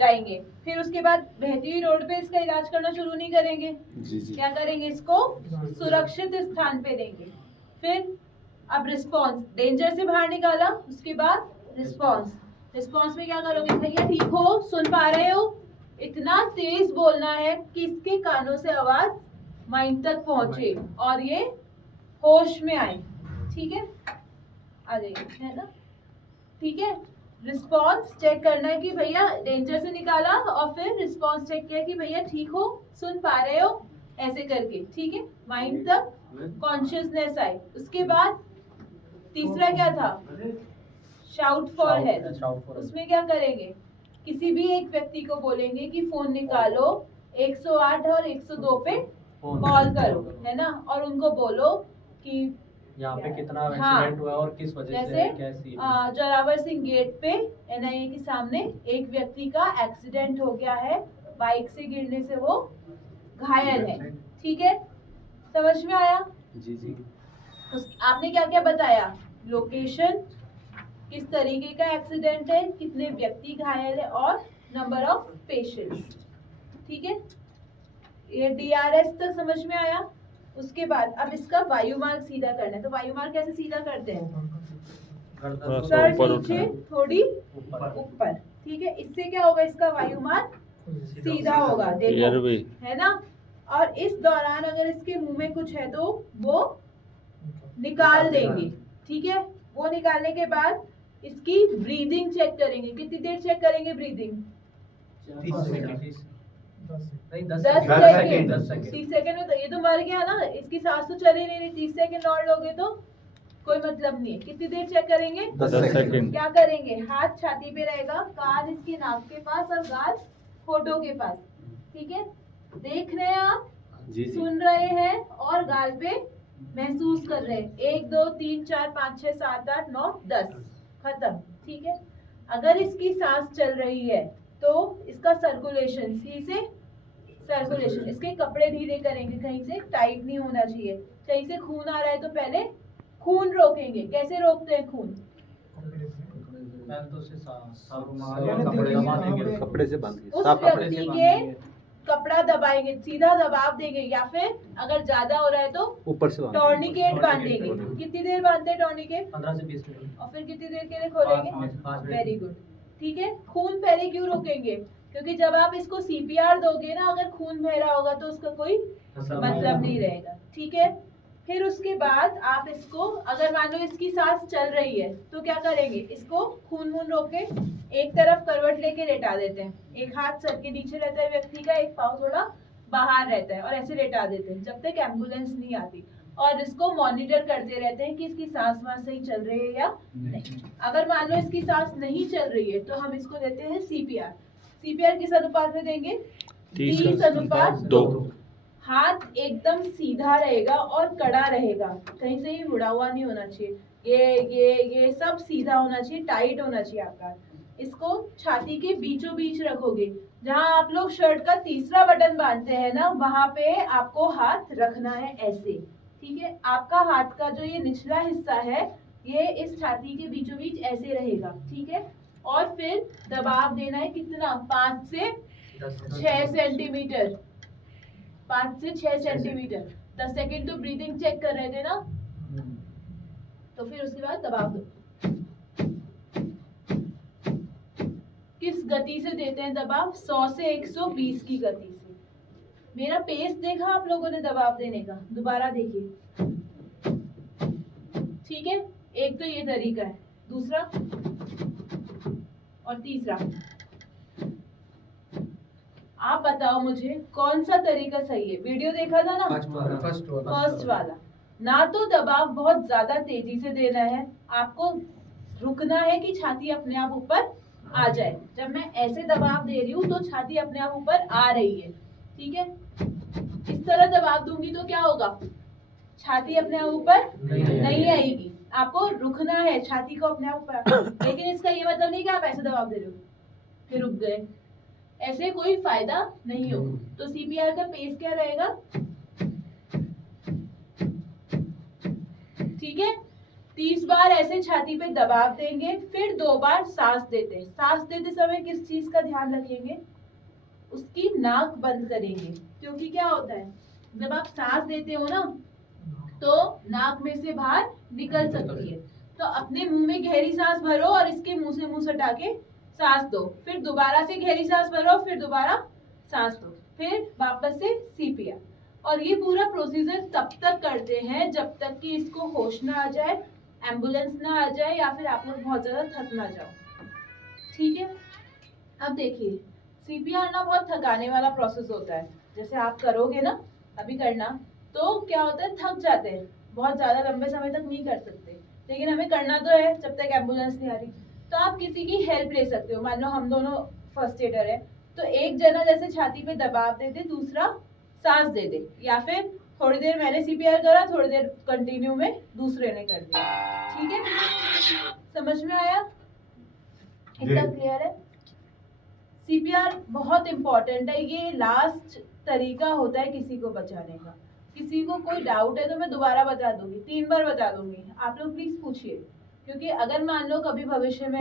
जाएंगे। फिर उसके बाद बहती हुई रोड पे इसका इलाज करना शुरू नहीं करेंगे, क्या करेंगे, इसको सुरक्षित स्थान पे देंगे। फिर अब रिस्पॉन्स, डेंजर से बाहर निकाला, उसके बाद रिस्पॉन्स। रिस्पॉन्स में क्या करोगे, भैया ठीक हो, सुन पा रहे हो, इतना तेज बोलना है कि इसके कानों से आवाज माइंड तक पहुंचे और ये होश में आए। ठीक है, आ जाइए, है ना, ठीक है। रिस्पॉन्स चेक करना है कि भैया डेंजर से निकाला, और फिर रिस्पॉन्स चेक किया कि भैया ठीक हो, सुन पा रहे हो, ऐसे करके, ठीक है, माइंड तक कॉन्शियसनेस आई। उसके बाद तीसरा क्या था, शाउट फॉर हेल्प। उसमें क्या करेंगे, किसी भी एक व्यक्ति को बोलेंगे कि फोन निकालो, 108 और 102 पे कॉल करो, है ना, और उनको बोलो कि यहाँ पे कितना एक्सीडेंट हुआ और किस वजह से, कैसी। जोरावर सिंह गेट पे एनआईए के सामने एक व्यक्ति का एक्सीडेंट हो गया है, बाइक से गिरने से वो घायल है। ठीक है, समझ में आया? जी जी। आपने क्या क्या बताया, लोकेशन, किस तरीके का एक्सीडेंट है, कितने व्यक्ति घायल है, और नंबर ऑफ पेशेंट्स। ठीक है, ये डीआरएस तक समझ में आया। उसके बाद अब इसका वायु मार्ग सीधा करना है। तो वायु मार्ग कैसे सीधा करते हैं, सर नीचे थोड़ी ऊपर। ठीक है, इससे क्या होगा, इसका वायु मार्ग सीधा होगा, देखो, है ना। और इस दौरान अगर इसके मुंह में कुछ है तो वो निकाल देंगे। ठीक है, वो निकालने के बाद इसकी ब्रीदिंग चेक करेंगे। कितनी देर चेक करेंगे ब्रीदिंग, 10 सेकेंड। 30 सेकेंड में तो ये तो मर गया ना, इसकी सांस तो चली नहीं रही, 30 सेकेंड और लोगे तो कोई मतलब नहीं है। कितनी देर चेक करेंगे, 10 सेकेंड। क्या करेंगे, हाथ छाती पे रहेगा, कान इसकी नाक के पास और गाल होठों के पास। ठीक है, देख रहे हैं आप, सुन रहे हैं और गाल पे महसूस कर रहे हैं। 1 2 3 4 5 6 7 8 9 10, खत्म। ठीक है, अगर इसकी सांस चल रही है तो इसका सर्कुलेशन, सी से सर्कुलेशन, इसके कपड़े ढीले करेंगे, कहीं से टाइट नहीं होना चाहिए। कहीं से खून आ रहा है तो पहले खून रोकेंगे। कैसे रोकते हैं खून, कपड़े से बांध के, उस व्यक्ति के कपड़ा दबाएंगे, सीधा दबाव देंगे, या फिर अगर ज्यादा हो रहा है तो ऊपर से टॉर्निकेट बांधेंगे। कितनी देर बांधते हैं टॉर्निकेट, 15 से 20 मिनट। और फिर कितनी देर के लिए खोलेंगे, वेरी गुड। ठीक है, खून पहले क्यों रोकेंगे, क्योंकि जब आप इसको सीपीआर दोगे ना, अगर खून बह रहा होगा तो उसका कोई मतलब नहीं रहेगा। ठीक है, फिर उसके बाद आप इसको, अगर मान लो इसकी सांस चल रही है तो क्या करेंगे, इसको खून वून रोक के एक तरफ करवट लेके लेटा देते हैं। एक हाथ सर के नीचे रहता है व्यक्ति का, एक पाँव थोड़ा बाहर रहता है, और ऐसे लेटा देते हैं जब तक एम्बुलेंस नहीं आती। और इसको मॉनिटर करते रहते हैं कि इसकी सांस वास सही चल रही है या नहीं। अगर मान लो इसकी सांस नहीं चल रही है तो हम इसको देते हैं सीपीआर। सीपीआर किस अनुपात में देंगे, 30:2। हाथ एकदम सीधा रहेगा और कड़ा रहेगा, कहीं से ही मुड़ा हुआ नहीं होना चाहिए। ये सब सीधा होना चाहिए, टाइट होना चाहिए आपका। इसको छाती के बीचों बीच रखोगे, जहां आप लोग शर्ट का तीसरा बटन बांधते हैं ना, वहां पे आपको हाथ रखना है ऐसे। ठीक है, आपका हाथ का जो ये निचला हिस्सा है ये इस छाती के बीचों बीच ऐसे रहेगा। ठीक है, और फिर दबाव देना है कितना, 5 से 6 सेंटीमीटर, 5 से 6 सेंटीमीटर। 10 सेकेंड तो ब्रीदिंग चेक कर रहे थे ना, तो फिर उसके बाद दबाव दो। किस गति से देते हैं दबाव, 100 से 120 की गति से। मेरा पेस देखा आप लोगों ने दबाव देने का, दोबारा देखिए। ठीक है, एक तो ये तरीका है, दूसरा और तीसरा। आप बताओ मुझे कौन सा तरीका सही है। वीडियो देखा था ना, फर्स्ट वाला। ना तो दबाव बहुत ज्यादा तेजी से देना है, आपको रुकना है कि छाती अपने आप ऊपर आ जाए। जब मैं ऐसे दबाव दे रही हूँ तो छाती अपने आप ऊपर आ रही है। ठीक है, इस तरह दबाव दूंगी तो क्या होगा, छाती अपने आप ऊपर नहीं आएगी। आपको रुकना है, छाती को अपने आप ऊपर। लेकिन इसका ये मतलब नहीं कि आप ऐसे दबाव दे रहे हो फिर रुक गए, ऐसे कोई फायदा नहीं होगा। तो सीपीआर का पेस क्या रहेगा, ठीक है, 30 बार ऐसे छाती पे दबाव देंगे, फिर 2 बार सांस देते समय किस चीज का ध्यान रखेंगे? उसकी नाक बंद करेंगे, क्योंकि क्या होता है जब आप सांस देते हो ना तो नाक में से बाहर निकल सकती है। तो अपने मुंह में गहरी सांस भरो और इसके मुंह से मुंह सटा के सांस दो, फिर दोबारा से गहरी सांस भरो, फिर दोबारा सांस दो, फिर वापस से CPR। और ये पूरा प्रोसीजर तब तक करते हैं जब तक कि इसको होश ना आ जाए, एम्बुलेंस ना आ जाए, या फिर आप लोग बहुत ज्यादा थक ना जाओ। ठीक है, अब देखिए CPR ना बहुत थकाने वाला प्रोसेस होता है। जैसे आप करोगे ना, अभी करना, तो क्या होता है थक जाते हैं, बहुत ज्यादा लंबे समय तक नहीं कर सकते, लेकिन हमें करना तो है जब तक एम्बुलेंस नहीं आ रही। तो आप किसी की हेल्प ले सकते हो। मान लो हम दोनों फर्स्ट एडर है, तो एक जना जैसे छाती पे दबाव दे दे, दूसरा सांस दे दे, या फिर थोड़ी देर मैंने CPR करा, थोड़ी देर कंटिन्यू में दूसरे ने कर दिया। ठीक है, समझ में आया? इतना क्लियर है? CPR बहुत इंपॉर्टेंट है, ये लास्ट तरीका होता है किसी को बचाने का। किसी को कोई डाउट है तो मैं दोबारा बता दूंगी, 3 बार बता दूंगी, आप लोग प्लीज पूछिए, क्योंकि अगर मान लो कभी भविष्य में